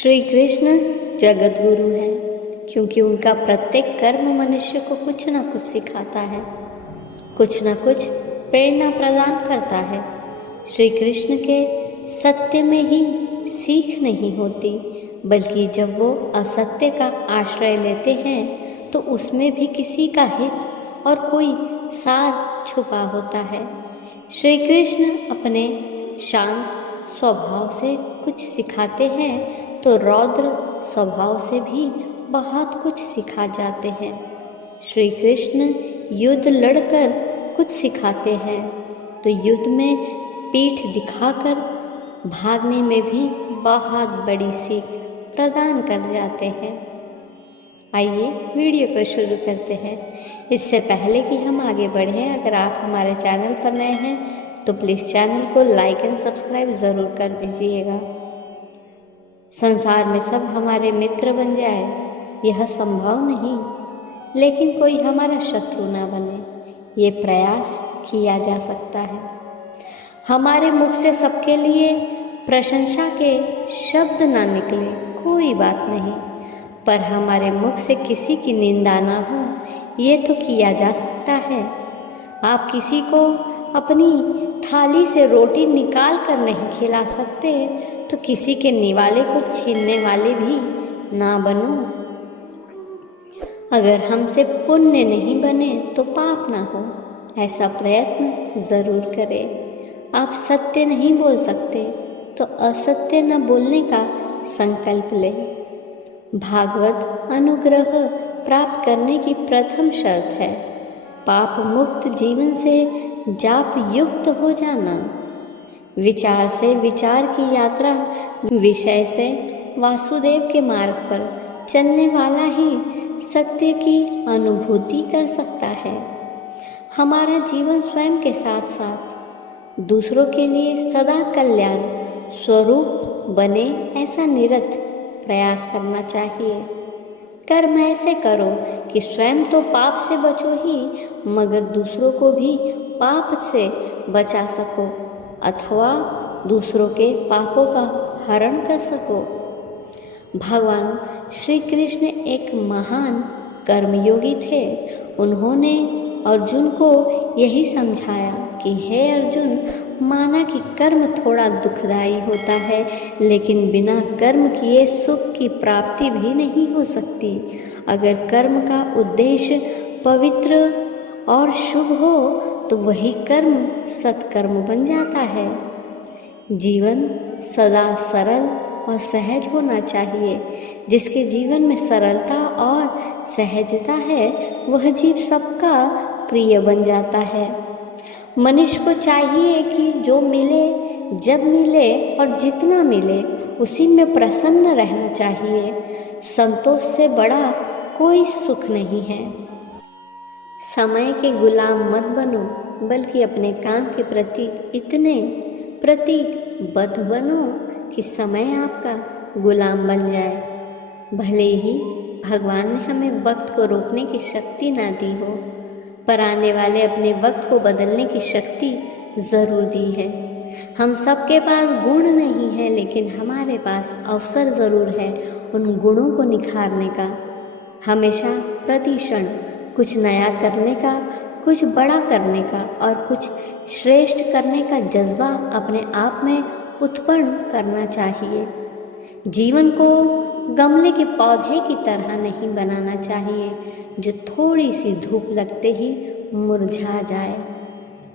श्री कृष्ण जगत गुरु है, क्योंकि उनका प्रत्येक कर्म मनुष्य को कुछ न कुछ सिखाता है, कुछ न कुछ प्रेरणा प्रदान करता है। श्री कृष्ण के सत्य में ही सीख नहीं होती, बल्कि जब वो असत्य का आश्रय लेते हैं तो उसमें भी किसी का हित और कोई सार छुपा होता है। श्री कृष्ण अपने शांत स्वभाव से कुछ सिखाते हैं तो रौद्र स्वभाव से भी बहुत कुछ सिखा जाते हैं। श्री कृष्ण युद्ध लड़कर कुछ सिखाते हैं तो युद्ध में पीठ दिखाकर भागने में भी बहुत बड़ी सीख प्रदान कर जाते हैं। आइए वीडियो को शुरू करते हैं। इससे पहले कि हम आगे बढ़ें, अगर आप हमारे चैनल पर नए हैं तो प्लीज़ चैनल को लाइक एंड सब्सक्राइब ज़रूर कर दीजिएगा। संसार में सब हमारे मित्र बन जाए यह संभव नहीं, लेकिन कोई हमारा शत्रु ना बने ये प्रयास किया जा सकता है। हमारे मुख से सबके लिए प्रशंसा के शब्द ना निकले कोई बात नहीं, पर हमारे मुख से किसी की निंदा ना हो ये तो किया जा सकता है। आप किसी को अपनी थाली से रोटी निकाल कर नहीं खिला सकते तो किसी के निवाले को छीनने वाले भी ना बनो। अगर हमसे पुण्य नहीं बने तो पाप ना हो, ऐसा प्रयत्न ज़रूर करें। आप सत्य नहीं बोल सकते तो असत्य न बोलने का संकल्प लें। भागवत अनुग्रह प्राप्त करने की प्रथम शर्त है पाप मुक्त जीवन से जाप युक्त हो जाना। विचार से विचार की यात्रा, विषय से वासुदेव के मार्ग पर चलने वाला ही सत्य की अनुभूति कर सकता है। हमारा जीवन स्वयं के साथ साथ दूसरों के लिए सदा कल्याण स्वरूप बने, ऐसा निरत प्रयास करना चाहिए। कर्म ऐसे करो कि स्वयं तो पाप से बचो ही, मगर दूसरों को भी पाप से बचा सको अथवा दूसरों के पापों का हरण कर सको। भगवान श्री कृष्ण एक महान कर्मयोगी थे। उन्होंने अर्जुन को यही समझाया कि हे अर्जुन, माना कि कर्म थोड़ा दुखदायी होता है, लेकिन बिना कर्म किए सुख की प्राप्ति भी नहीं हो सकती। अगर कर्म का उद्देश्य पवित्र और शुभ हो तो वही कर्म सत्कर्म बन जाता है। जीवन सदा सरल और सहज होना चाहिए। जिसके जीवन में सरलता और सहजता है वह जीव सबका प्रिय बन जाता है। मनुष्य को चाहिए कि जो मिले, जब मिले और जितना मिले उसी में प्रसन्न रहना चाहिए। संतोष से बड़ा कोई सुख नहीं है। समय के गुलाम मत बनो, बल्कि अपने काम के प्रति इतने प्रतिबद्ध बनो कि समय आपका गुलाम बन जाए। भले ही भगवान ने हमें वक्त को रोकने की शक्ति ना दी हो, पर आने वाले अपने वक्त को बदलने की शक्ति ज़रूर दी है। हम सबके पास गुण नहीं है, लेकिन हमारे पास अवसर ज़रूर है उन गुणों को निखारने का। हमेशा प्रति क्षण कुछ नया करने का, कुछ बड़ा करने का और कुछ श्रेष्ठ करने का जज्बा अपने आप में उत्पन्न करना चाहिए। जीवन को गमले के पौधे की तरह नहीं बनाना चाहिए जो थोड़ी सी धूप लगते ही मुरझा जाए।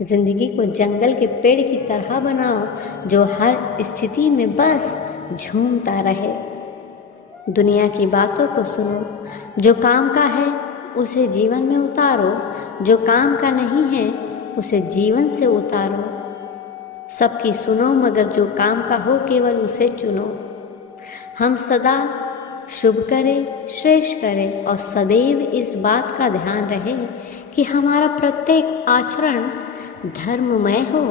जिंदगी को जंगल के पेड़ की तरह बनाओ जो हर स्थिति में बस झूमता रहे। दुनिया की बातों को सुनो, जो काम का है उसे जीवन में उतारो, जो काम का नहीं है उसे जीवन से उतारो। सबकी सुनो, मगर जो काम का हो केवल उसे चुनो। हम सदा शुभ करें, श्रेष्ठ करें और सदैव इस बात का ध्यान रहे कि हमारा प्रत्येक आचरण धर्ममय हो।